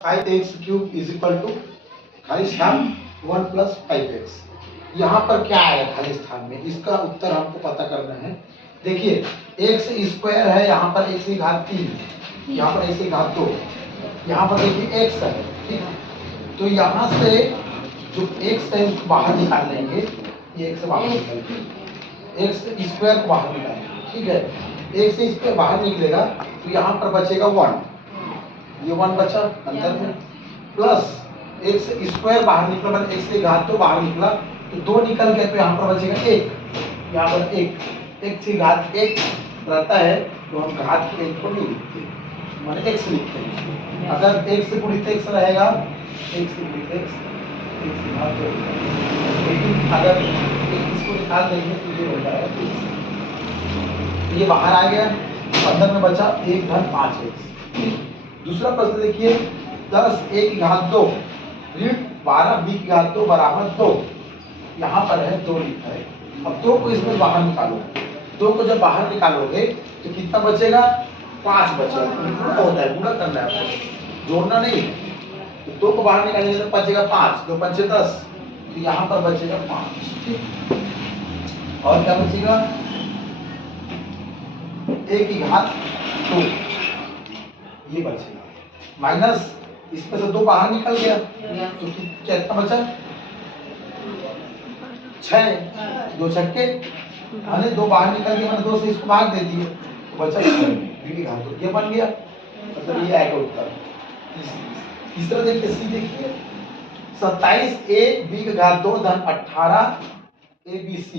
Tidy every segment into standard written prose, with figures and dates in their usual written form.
5x³ is equal to खाली स्थान 1 plus 5x। यहाँ पर क्या आएगा खाली स्थान में, इसका उत्तर हमको पता करना है। देखिए x स्क्वायर है, यहाँ पर x की घात 3, यहाँ पर x की घात 2, यहाँ पर देखिए x है, ठीक है। तो यहाँ से जो x है उसको बाहर निकाल लेंगे, ये x से बाहर निकालेंगे, x स्क्वायर को बाहर निकालेंगे, ठीक है। x स्क्वायर बाहर निकलेगा तो यहाँ पर बचेगा 1, ये 1 बचा अंदर में, प्लस x स्क्वायर बाहर निकला, मतलब x की घात 2 बाहर निकला तो 2 निकल गया, तो यहाँ पर बचेगा 1, यहाँ पर 1, x की घात 1 रहता है तो हम घात 1 को नहीं लिखते, माने x लिखते हैं। अगर x से गुणित x रहेगा, x से गुणित x की घात 2, लेकिन अगर इसको निकाल देंगे तो ये हो जाएगा, ये बाहर आ गया, अंदर में बचा 1 धन 5x। दूसरा प्रश्न देखिए, 10 a की घात 2 ऋण 12 b की घात 2 बराबर 2, यहाँ पर है 2 लिखा है। अब 2 को इसमें बाहर निकालो, 2 को जब बाहर निकालोगे तो कितना बचेगा, 5 बचेगा। गुणा होता है, गुणा करना है आपको, जोड़ना नहीं। तो 2 को बाहर निकालेंगे तो बचेगा 5, 2 5 10, तो यहाँ पर बचेगा 5, ठीक। और क्या बचेगा, a की घात 2 ये बचेगा, माइनस इसमें से 2 बाहर निकल गया तो कितना बचा, 6, 2 छक्के, माने 2 बाहर निकल गया, मैंने 2 से इसको भाग दे दिए तो बचा b की घात 2, ये बन गया, मतलब ये आएगा उत्तर। तीसरा देखिए, सी देखिए, 27a b की घात 2 धन 18 abc।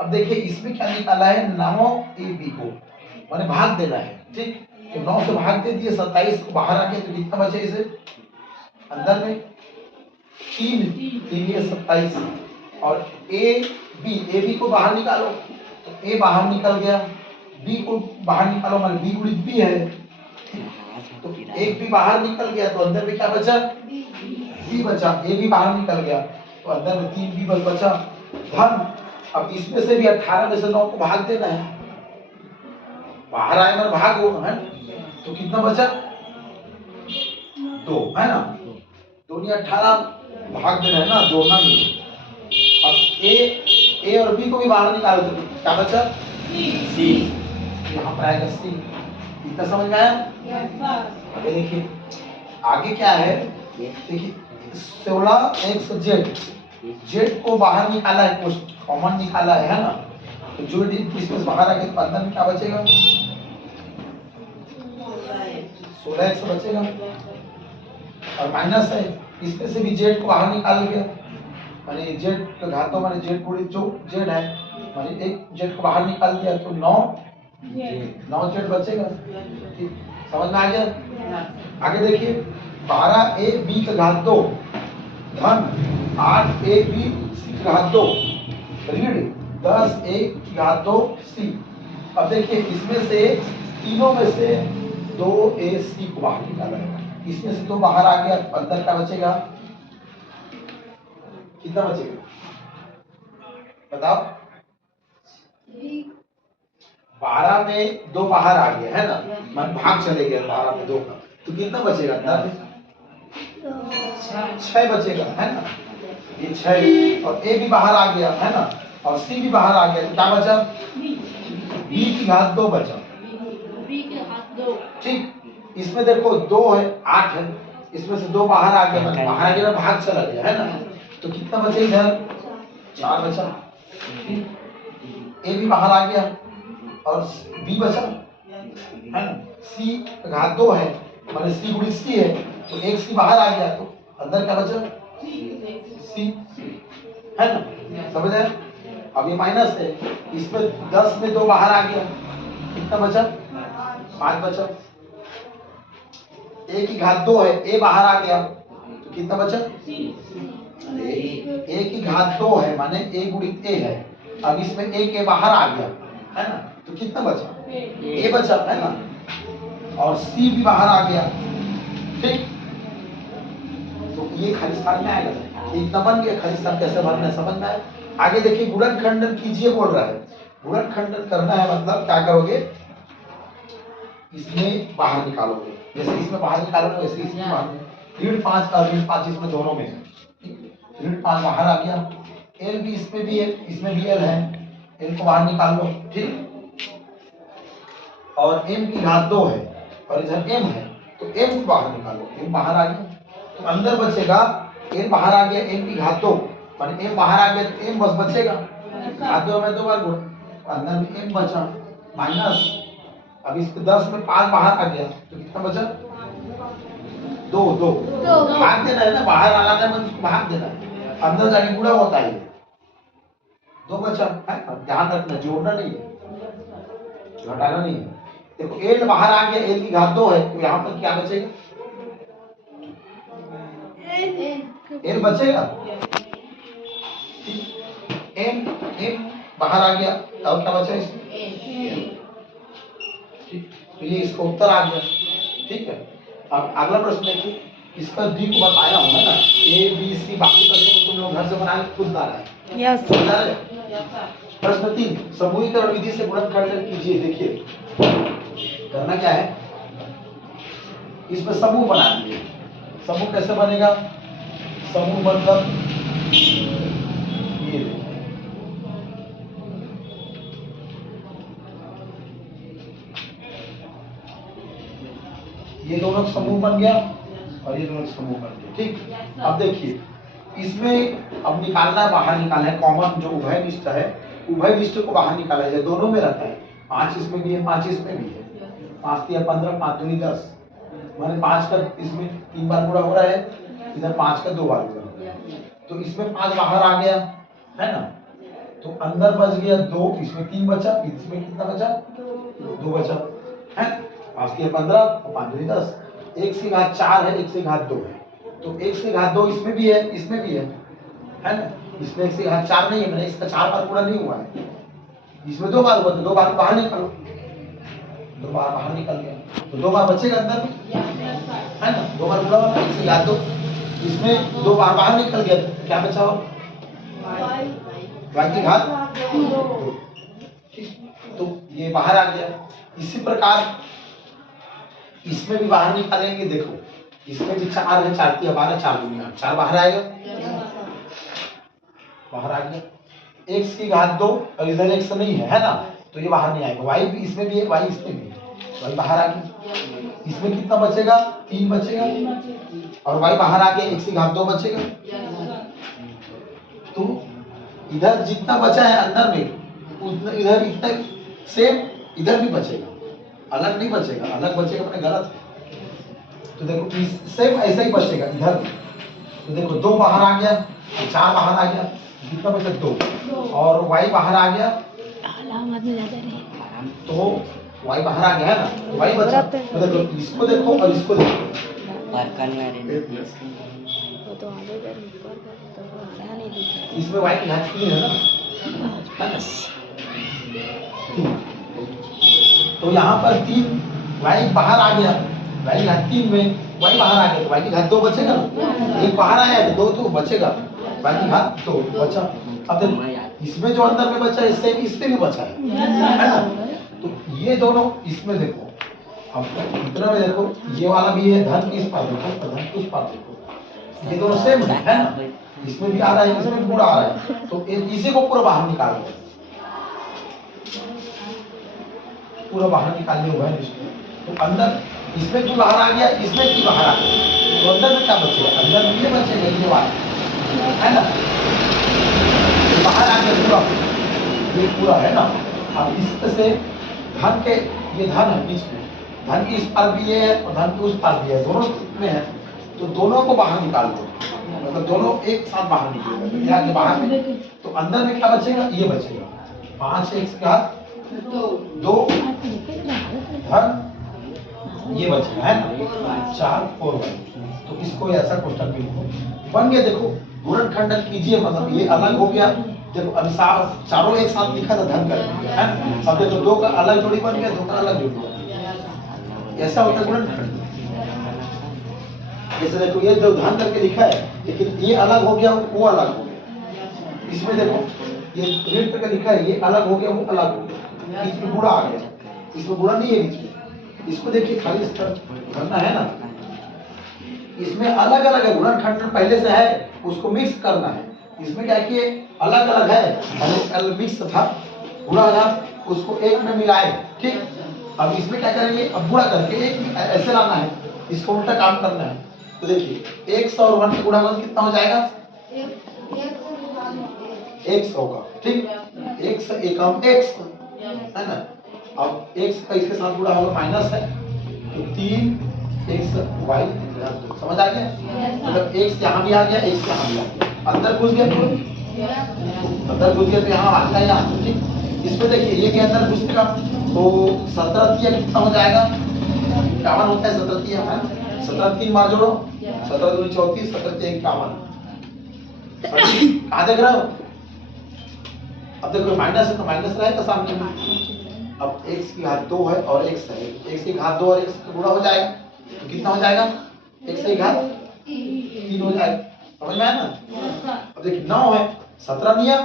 अब देखिए इसमें क्या निकाला है, 9ab को माने भाग देना है, ठीक। तो 9 से भाग दे दिए, 27 को बाहर आ गया तो कितना बचे, इसे अंदर में 3 ये 27, और ए बी को बाहर निकालो तो a बाहर निकल गया, b को बाहर निकालो माने b गुणित b है, तो एक b बाहर निकल गया तो अंदर में क्या बचा, b बचा, a भी बाहर निकल गया तो अंदर में 3b बचा धन। अब इसमें से भी 18 में से 9 को भाग देना है, बाहर आए मतलब भाग हो है, तो कितना बचा, 2 है ना, 2 नहीं 18 भाग देना है ना, जोड़ना नहीं। अब ए और बी को भी बाहर निकालो तो क्या बचा, सी, यहाँ पर आएगा सी। इतना समझ में आया। अभी देखिए आगे क्या है, देखिए 16x z को बाहर निकाला है, कुछ कॉमन निकाला है ना, तो जो इसमें बाहर आ गया तो अंदर में क्या बचेगा, 16x बचेगा, और माइनस है, इसमें से भी z को बाहर निकाल गया, माने z का घातों माने z गुणित जो z है, माने एक z को बाहर निकाल दिया तो 9z बचेगा, ठीक। समझ में आ गया। आगे देखिए 12ab का घात 2 धन 8ab c का घात 2 ऋण 10a की घात 2 c। अब देखिए इसमें से तीनों में से 2ac को बाहर निकाला है, इसमें से 2 बाहर आ गया, अंदर का बचेगा, कितना बचेगा बताओ, 12 में 2 बाहर आ गया है ना, मन भाग चले गए 12 में 2 का, तो कितना बचेगा अंदर में, 6 बचेगा है ना, ये 6, और a भी बाहर आ गया है ना, और c भी बाहर आ गया, तो क्या बचा, b की घात 2 बचा, ठीक। इसमें देखो 2 है 8 है, इसमें से 2 बाहर आ गया, बाहर आ गया भाग चला गया है ना, तो कितना बचा इधर, 4 बचा, a भी बाहर आ गया और b बचा है ना, c घात 2 है माने c गुणित c है, तो एक c बाहर आ गया तो अंदर क्या बचा, c है ना, समझ आया। अब ये माइनस है, इसमें 10 में 2 बाहर आ गया, कितना बचा, 5 बचा, a की घात 2 है, a बाहर आ गया तो कितना बचा, a की घात 2 है माने a गुणित a है, अब इसमें a के बाहर आ गया है ना, तो कितना बचा, a बचा है ना, और c भी बाहर आ गया, ठीक। तो ये खाली स्थान में आएगा, इतना बन गया, खाली स्थान कैसे भरना है समझ में आया। आगे देखिए गुणनखंडन कीजिए बोल रहा है, गुणनखंडन करना है मतलब क्या करोगे, इसमें बाहर निकालोगे, जैसे इसमें बाहर निकालोगे वैसे इसमें बाहर ऋण 5 और ऋण 5 इसमें दोनों में है, ऋण 5 बाहर आ गया, एल भी इसमें भी है, इसमें भी एल है, एल को बाहर निकाल लो, ठीक। और m की घात 2 है और इधर m है, तो m को बाहर निकालो, m बाहर आ गया, तो अंदर बचेगा m बाहर आ गया, m की घात 2 और m बाहर आ गया तो m बस बचेगा, घात 2 में 2 बार गुण, अंदर में m बचा माइनस, अब इस 10 में 5 बाहर आ गया तो कितना बचा 2 2 भाग देना है ना, बाहर आना है मतलब भाग देना है, अंदर जाके पूरा होता है 2 बचा है, ध्यान रखना जोड़ना नहीं है, घटाना नहीं है। देखो एल बाहर आ गया, एल की घात 2 है तो यहाँ पर क्या बचेगा, एल बचेगा, एम एम बाहर आ गया, और क्या बचा इसमें, ठीक, तो ये इसका उत्तर आ गया, ठीक है। अब अगला प्रश्न देखिए, इसका डी को बताया हूं है ना, ए बी सी, बाकी प्रश्नों को तुम लोग घर से बना के खुद ला रहे हैं, यस प्रश्न 3, समूहीकरण विधि से गुणनखंड कीजिए। देखिए करना क्या है, इसमें समूह बना दीजिए, समूह कैसे बनेगा, समूह मतलब ये दोनों समूह बन गया और ये दोनों समूह बन गया, ठीक। अब देखिए इसमें अब निकालना, बाहर निकालना है कॉमन जो उभयनिष्ठ है, उभयनिष्ठ को बाहर निकाला जाए, दोनों में रहता है, 5 इसमें भी है 5 इसमें भी है, 5 या 15 5 दूनी 10, मैंने 5 का इसमें 3 बार गुणा हो रहा है, इधर 5 का 2 बार गुणा हो रहा है, तो इसमें 5 बाहर आ गया है ना, तो अंदर बच गया 2, इसमें 3 बचा, इसमें कितना बचा 2 बचा है, 5 या 15 और 5 दूनी 10, 1 की घात 4 है, 1 की घात 2 है, तो 1 की घात 2 इसमें भी है, इसमें भी है ना, इसमें 1 की घात 4 नहीं है, मैंने इसका 4 बार पूरा नहीं हुआ है, इसमें 2 बार हुआ तो 2 बार बाहर निकालो, 2 बार बाहर निकल गया तो 2 बार बचेगा अंदर में है ना, 2 बार पूरा हुआ, 1 की घात 2, इसमें 2 बार बाहर निकल गया तो क्या बचा हो y की घात 2, तो ये बाहर आ गया। इसी प्रकार इसमें भी बाहर निकालेंगे, देखो इसमें भी 4 है, 4 की 12, 4 दूनी 8, 4 बाहर आएगा, बाहर आ गया, x की घात 2 और इधर x नहीं है ना, तो ये बाहर नहीं आएगा, y भी इसमें भी है, y इसमें भी है, y बाहर आ गया, इसमें कितना बचेगा 3 बचेगा और y बाहर आ गया, x की घात 2 बचेगा, तो इधर जितना बचा है अंदर में उतना इधर इतना सेम इधर भी बचेगा, अलग नहीं बचेगा, अलग बचेगा अपने गलत है, तो देखो सेम ऐसा ही बचेगा इधर भी, तो देखो 2 बाहर आ गया, 4 बाहर आ गया, कितना बचा 2 और y बाहर आ गया, तो y बाहर आ गया है ना, y बचा, तो देखो इसको देखो और इसको देखो, इसमें y की घात 3 है ना, तो यहाँ पर 3 y बाहर आ गया, y की घात 3 में y बाहर आ गया तो y की घात 2 बचेगा, एक बाहर आया तो 2 तो बचेगा, y की घात 2 बचा। अब देखो इसमें जो अंदर में बचा है इससे इसमें भी बचा है ना, तो ये दोनों इसमें देखो, अब इतना में देखो ये वाला भी है, धन की इस पार देखो, धन की उस पार देखो, ये दोनों सेम है ना, इसमें भी आ रहा है, इसमें भी पूरा आ रहा है, तो इसी को पूरा बाहर निकाल दो, पूरा बाहर निकाल लिया हुआ है इसको, तो अंदर इसमें भी बाहर आ गया, इसमें भी बाहर आ गया, तो अंदर में क्या बचेगा, अंदर में ये बचेगा, ये वाला है ना, ये बाहर आ गया पूरा, ये पूरा है ना। अब इस से धन के, ये धन है बीच में, धन की इस पार भी है और धन की उस पार भी है, दोनों में है, तो दोनों को बाहर निकाल दो, मतलब दोनों एक साथ बाहर निकलेगा, तो क्या के बाहर में, तो अंदर में क्या बचेगा, ये बचेगा 5 x का 2 धन ये बचेगा है ना, 4 4 तो इसको ऐसा क्वेश्चन भी बन गया। देखो गुणनखंडन कीजिए, मतलब ये अलग हो गया, देखो अनुसार चारों एक साथ लिखा था धन करके है, अब देखो 2 का अलग जोड़ी बन गया, 2 का अलग जोड़ी बन गया, ऐसा होता है गुणनखंड। जैसे देखो ये जो धन करके लिखा है, लेकिन ये अलग हो गया वो अलग हो गया, इसमें देखो ये ऋण करके लिखा है, ये अलग हो गया वो अलग हो गया, इसमें बुरा आ गया, इसमें बुरा नहीं है बीच में, इसको देखिए खाली इस तरह करना है ना, इसमें अलग अलग है, गुणनखंड पहले से है, उसको मिक्स करना है। इसमें क्या किए, अलग अलग है, मिक्स था गुणाघात, उसको एक में मिलाए। ठीक, अब इसमें क्या करेंगे, अब गुणा करके एक ऐसे लाना है, इसको उल्टा काम करना है। तो देखिए x और 1 का गुणांक कितना हो जाएगा, 100 का। ठीक, x एकम x है ना। अब x का इसके साथ गुणा होगा माइनस है, तो 3xy, समझ आ गया। मतलब x यहाँ भी आ गया, x यहाँ भी आ गया, अंदर घुस गया, अंदर घुस गया तो यहाँ आता है यहाँ। ठीक, इसमें देखिए ये के अंदर घुसेगा तो 17 कितना हो जाएगा, 51 होता है 17 है, 17 3 मार जोड़ो, 17 दूनी 34, 17 51। कहाँ देख रहे हो, अब देखो माइनस है तो माइनस रहेगा सामने में। अब x की घात 2 है और x है, x की घात 2 और x का गुणा हो जाएगा तो कितना हो जाएगा, x की घात 3 हो जाएगा। समझ में आया ना। अब देखिए 9 है, 17 दिया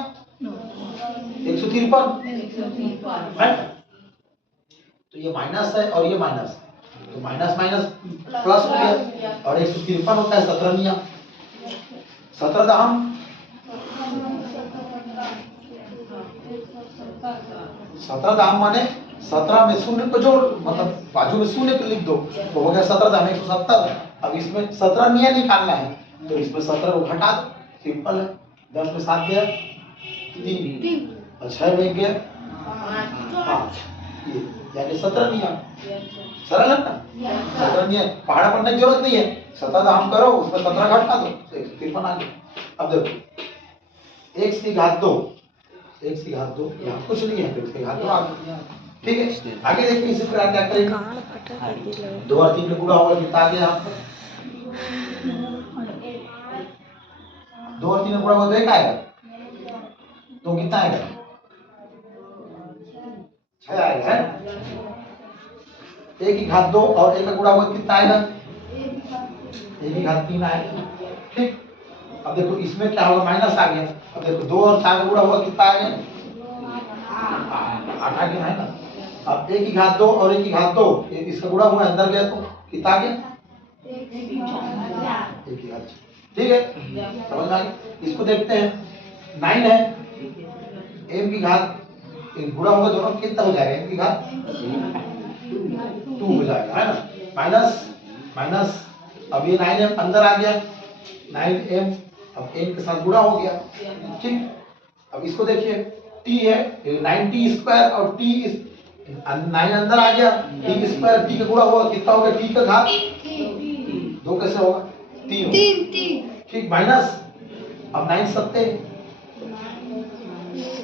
153 है, तो ये माइनस है और ये माइनस है, तो माइनस माइनस प्लस हो गया, और 153 होता है 17 निया, 17 दाम 17 दाम माने 17 में शून्य को जोड़, मतलब बाजू में शून्य को लिख दो तो हो गया 17 दाम 170। अब इसमें 17 निया निकालना है तो इसमें 17 को घटा दो, सिंपल है। 10 में 7 गया 3 और 6 में गया 5, ये यानी 17 निया। सरल है ना, 17 निया, पहाड़ा पढ़ने की जरूरत नहीं है, 17 दाम करो उसमें 17 घटा दो तो 153 आ गया। अब देखो x की घात 2, x की घात 2 यहाँ कुछ नहीं है, x की घात 2 आ गया। ठीक है, आगे देखिए इसी प्रकार क्या करेंगे, 2 और 3 में गुणा होगा कितना आ गया यहाँ पर, 2 और 3 में गुणा होगा तो 1 आएगा, तो कितना आएगा 6 आएगा है। 1 की घात 2 और 1 का गुणा होगा कितना आएगा, 1 की घात 3 आएगा। ठीक, अब देखो इसमें क्या होगा, माइनस आ गया। अब देखो 2 और 4 का गुणा होगा कितना आ गया, 8 आ गया है ना। अब 1 की घात 2 और 1 की घात 2 इसका गुणा हुआ अंदर गया तो कितना आ गया, 1 की घात। ठीक है, समझ में आ गया। इसको देखते हैं, 9 है, m की घात गुणा होगा दोनों कितना हो जाएगा, m की घात 2 हो जाएगा है ना, माइनस माइनस। अब ये 9m अंदर आ गया, 9m अब m के साथ गुणा हो गया। ठीक, अब इसको देखिए t है 9t स्क्वायर और t 9 अंदर आ गया, t स्क्वायर t का गुणा होगा कितना होगा, t का घात 2 कैसे होगा, 3। ठीक, माइनस अब 9 सत्ते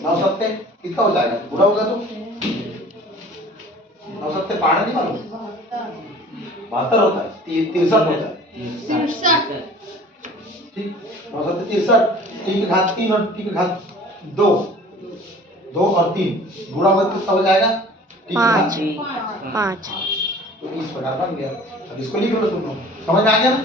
9 सत्ते कितना हो जाएगा, गुणा होगा तो 9 सत्ते पहाड़ नहीं मालूम 72 होता है, 63 होता है। ठीक, 9 सत्ते 63, t की घात 3 और t की घात 2, 2 और 3 गुणा होगा कितना हो जाएगा, 5। तो इस प्रकार बन गया। अब इसको लिख लो तुम लोग, समझ में आ गया ना।